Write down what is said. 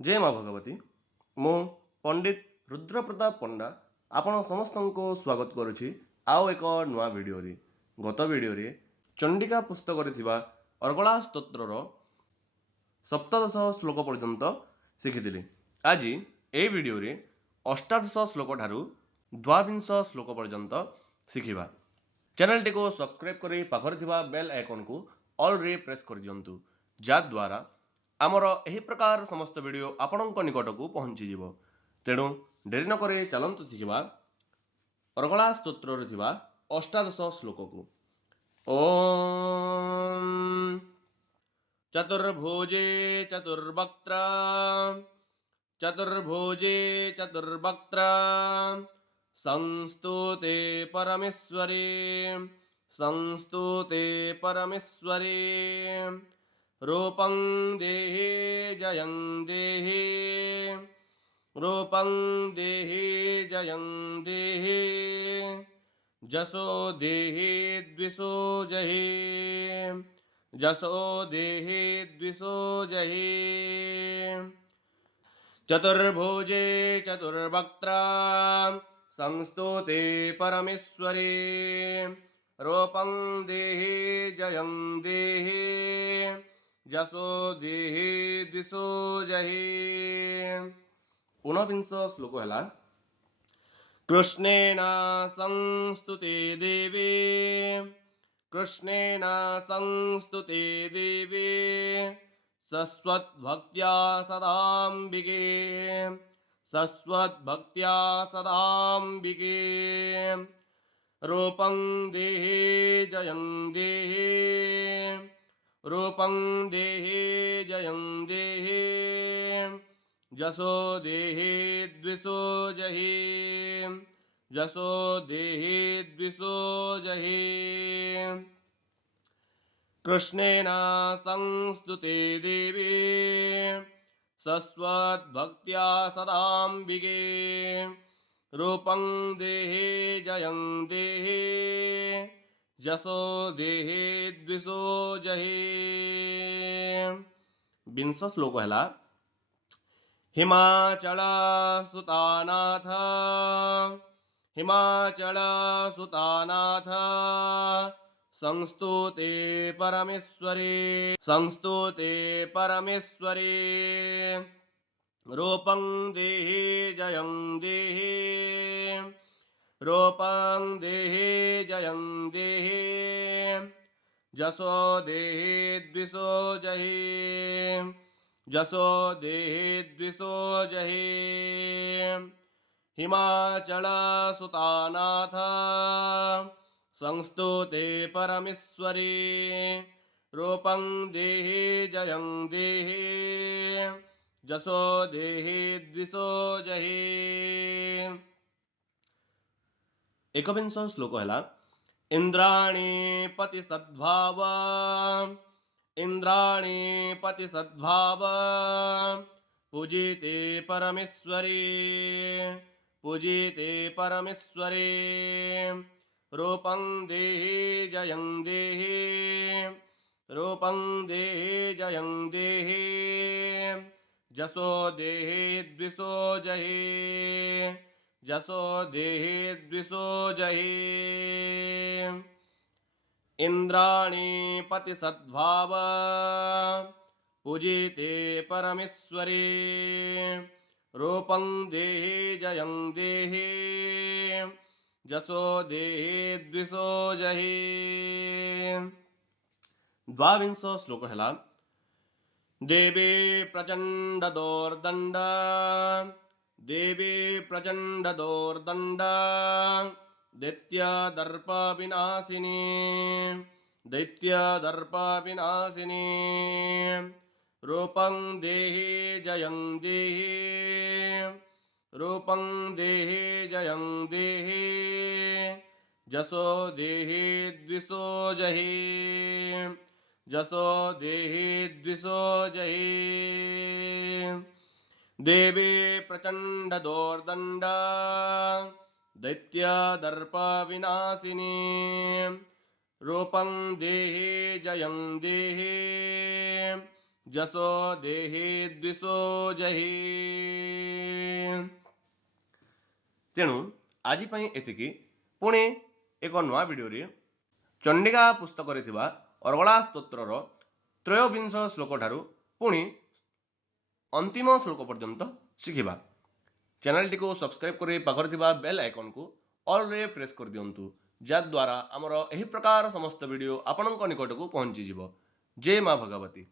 जय माँ भगवती मु पंडित रुद्रप्रताप पंडा आपण समस्त को स्वागत करुछि आउ एक नुआ वीडियो रे गत वीडियो रे चंडिका पुस्तक रे थिबा अर्गला स्तोत्र रो सप्तदश श्लोक पर्यंत शिखिथिली। आज ए वीडियो रे अष्टादश श्लोक ठारू द्वाविंश श्लोक पर्यंत शिखिबा। चैनल टी को सब्सक्राइब करी पाखरे थिबा बेल आइकन को ऑल रे प्रेस कर दियंतु जा द्वारा आमर एही प्रकार समस्त वीडियो आपणक निकट को पहुंची जिवो। तेणु डेरी न करे चलंतु शिखिबा अर्गला स्तोत्र रे थिबा अष्टादश श्लोक को। ओम चतुर्भुजे चतुर्वक्त्र चतुर्भुजे चतुर्वक्त्र संस्तुते परमेश्वरे संस्तुते परमेश्वरे रूपं देहि जयं देहि रूपं देहि जयं देहि जसो देहि द्विषो जहि जसो देहि द्विषो जहि चतुर्भुजे चतुर्वक्त्र संस्तुते परमेश्वरे रूपं देहि जयं देहि जसो देहि द्विषो जहि। ऊनविंश श्लोक है कृष्णेन संस्तुते देवी कृष्णेन संस्तुते देवी सस्वद्भक्त्या सदाम्बिके सस्वद्भक्त्या सदाम्बिके रूपं देहि जयं देहि रूपं देहि जयं देहि जसो देहि द्विषो जहि जसो देहि द्विषो जहि। कृष्णेन संस्तुते देवी सस्वद्भक्त्या सदाम्बिके रूपं देहि जयं देहि जसो देहि द्विषो जहि। विंश श्लोक है हिमाचल सुतानाथ हिमाचल सुतानाथ संस्तुते परमेश्वरे संस्तुते परमेश्वरे रूपं देहि जयं देहि रूपं देहि जयं देहि जसो देहि द्विषो जहि जसो देहि द्विषो जहि। हिमाचल सुतानाथ संस्तुते परमेश्वरे रूपं देहि जयं देहि जसो देहि द्विषो जहि। एकविंश श्लोक है इंद्राणी पति सद्भाव इंद्राणी पति सद्भाव पूजिते परमेश्वरे पूजिते परमेश्वरे रूपं देहि जयं देहि रूपं देहि जयं देहि जसो देहि द्विषो जहि जसो देहि द्विषो जहि। इंद्राणी पति सद्भाव पूजिते परमेश्वरे रूपं देहि जयं देहि जसो देहि द्विषो जहि। द्वाविंश श्लोक है देवी प्रचंड दोर्दंड देवी प्रचंड दोर्दंड दैत्य दर्प विनाशिनी दैत्य दर्प विनाशिनी रूपं देहि जयं देहि रूपं देहि जयं देहि जसो देहि द्विषो जहि जसो देहि द्विषो जहि। देवी प्रचंड दोर्दंड दैत्य दर्प विनाशिनी रूपं देहि जयं देहि ଯଶୋ ଦେହି ଦ୍ୱିଷୋ ଜହି। ତେଣୁ ଆଜି ପାଇଁ ଏତିକି। ପୁଣି ଏକ ନୂଆ ଭିଡ଼ିଓରେ ଚଣ୍ଡିକା ପୁସ୍ତକରେ ଥିବା ଅର୍ଗଳା ସ୍ତୋତ୍ରର ତ୍ରୟୋବିଂଶ ଶ୍ଲୋକଠାରୁ ପୁଣି ଅନ୍ତିମ ଶ୍ଲୋକ ପର୍ଯ୍ୟନ୍ତ ଶିଖିବା। ଚ୍ୟାନେଲଟିକୁ ସବସ୍କ୍ରାଇବ୍ କରି ପାଖରେ ଥିବା ବେଲ୍ ଆଇକନ୍କୁ ଅଲ୍ରେ ପ୍ରେସ୍ କରିଦିଅନ୍ତୁ, ଯାଦ୍ୱାରା ଆମର ଏହି ପ୍ରକାର ସମସ୍ତ ଭିଡ଼ିଓ ଆପଣଙ୍କ ନିକଟକୁ ପହଞ୍ଚିଯିବ। ଜୟ ମା ଭଗବତୀ।